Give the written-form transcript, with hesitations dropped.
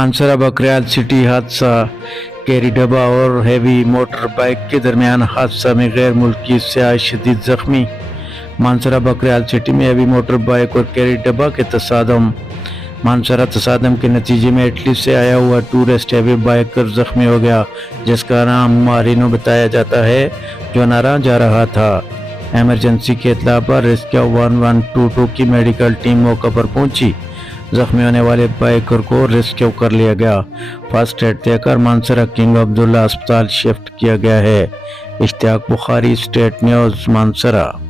मानसरा Bakriyal city हादसा। Carry डब्बा और हैवी मोटर बाइक के दरमियान हादसा में गैर मुल्की सयाह शदीद जख्मी। मानसरा बकरियाल सिटी में हैवी मोटर बाइक और कैरी डब्बा के तसादम। मानसरा तसादम के नतीजे में इटली से आया हुआ टूरिस्ट हैवी बाइकर जख्मी हो गया, जिसका नाम मारिनो बताया जाता है, जो नारा जा रहा था। एमरजेंसी के इत्तला पर रेस्क्यू 1122 की मेडिकल टीम मौके पर पहुंची। जख्मी होने वाले बाइकर को रेस्क्यू कर लिया गया। फर्स्ट एड देकर मानसरा किंग अब्दुल्ला अस्पताल शिफ्ट किया गया है। इश्तियाक बुखारी, स्टेट न्यूज़, मानसरा।